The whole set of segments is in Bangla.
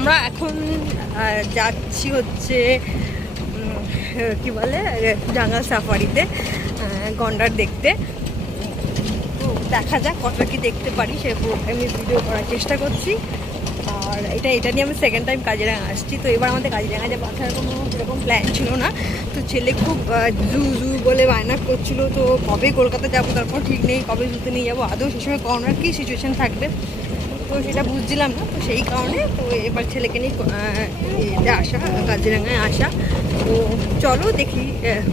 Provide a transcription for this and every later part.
আমরা এখন যাচ্ছি হচ্ছে কি বলে জাঙ্গল সাফারিতে গন্ডার দেখতে। তো দেখা যাক কতটা কি দেখতে পারি সে আমি ভিডিও করার চেষ্টা করছি। আর এটা নিয়ে আমি সেকেন্ড টাইম কাজিরাঙা আসছি। তো এবার আমাদের কাজিরাঙা যাবো আসার কোনো সেরকম প্ল্যান ছিল না। তো ছেলে খুব জু বলে বায়না করছিল। তো কবে কলকাতা যাবো তারপর ঠিক নেই, কবে জুতে নিয়ে যাবো, আদৌ সে সময় করোনার কী সিচুয়েশান থাকবে তো সেটা বুঝছিলাম না। তো সেই কারণে তো এবার ছেলেকে নিয়ে আসা, কাজিরাঙায় আসা। তো চলো দেখি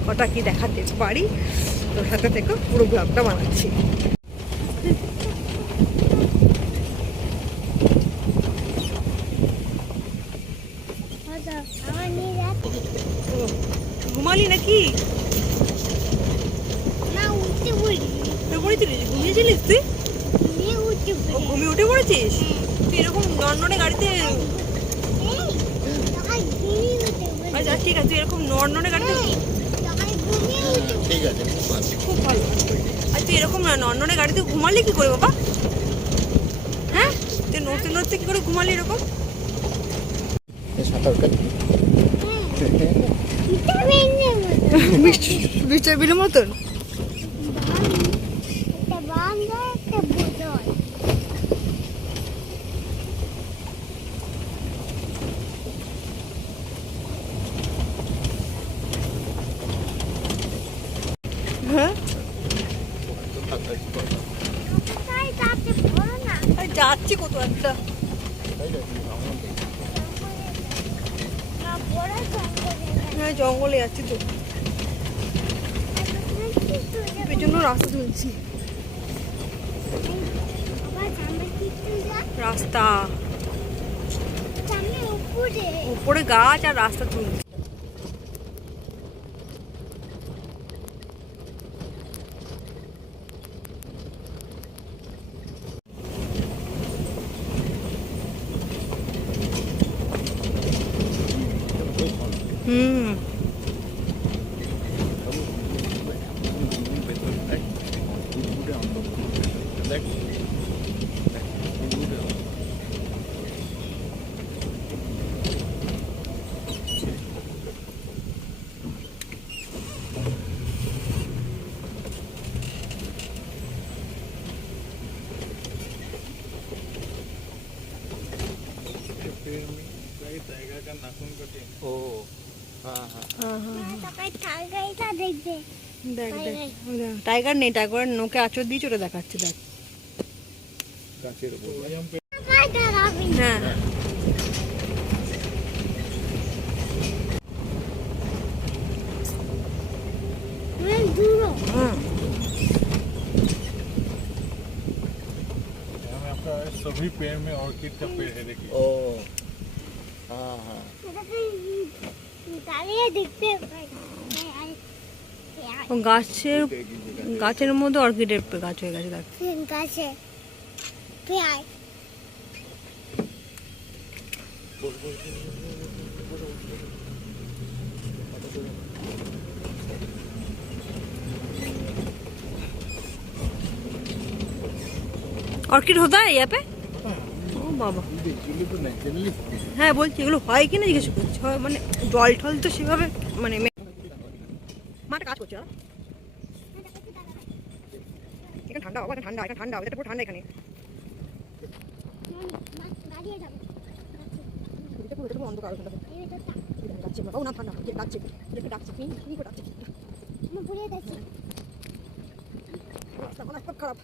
কটা কি দেখাতে পারি। তো সাথে থেকে পুরো ব্লগটা বানাচ্ছি। ঘুমালি নাকি? ঘুমিয়েছিলিস তুই? ঘুমিয়ে উঠে পড়েছিস তুই এরকম নড়নড়ে গাড়িতে? আচ্ছা ঠিক আছে, তুই এরকম নড়নড়ে গাড়িতে ঠিক আছে, খুব ভালো। আর তুই এরকম নড়নড়ে গাড়িতে ঘুমালি কি করে বাবা? হ্যাঁ, তুই নড়তে নড়তে কি করে ঘুমালি এরকম? বিচের বিলের মতন। হ্যাঁ যাচ্ছি কত একটা হ্যাঁ জঙ্গলে যাচ্ছি তো, এই জন্য রাস্তা তুলছি। রাস্তা উপরে গাছ আর রাস্তা তুলছি। হুম টাইগার নেই, টাইগারের নোকে আঁচড় দিয়ে চলে দেখাচ্ছে। দেখ হ্যাঁ सभी पेड़ में ऑर्किड का पेड़ है, देखिए। ओ हाँ हाँ গাছের গাছের মধ্যে অর্কিডের গাছ হয়ে গেছে। দেখ গাছে ऑर्किड होता है यहाँ पे? ও বাবা, হ্যাঁ বলছি এগুলো হয় কিনা জিজ্ঞেস করছি। মানে জল টল তো সেভাবে মানে মাঠে কাজ করছে। এখানে ঠান্ডা বাবা, ঠান্ডা, এখানে ঠান্ডা, এটা পুরো ঠান্ডা এখানে। অন্ধকার ডাকছে বাবা, না ঠান্ডা ডাকছে, ডাকছে কি করে ডাকছে, খারাপ।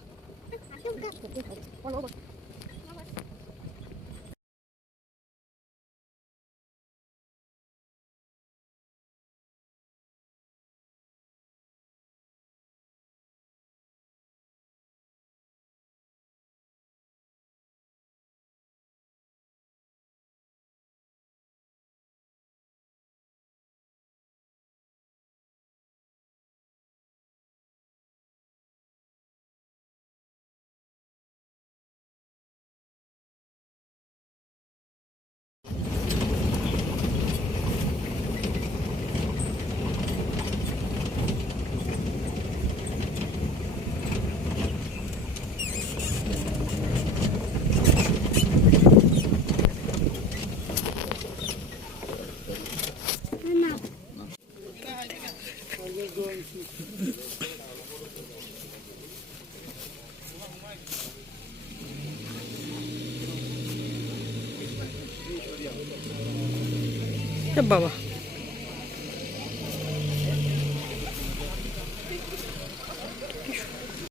বাবা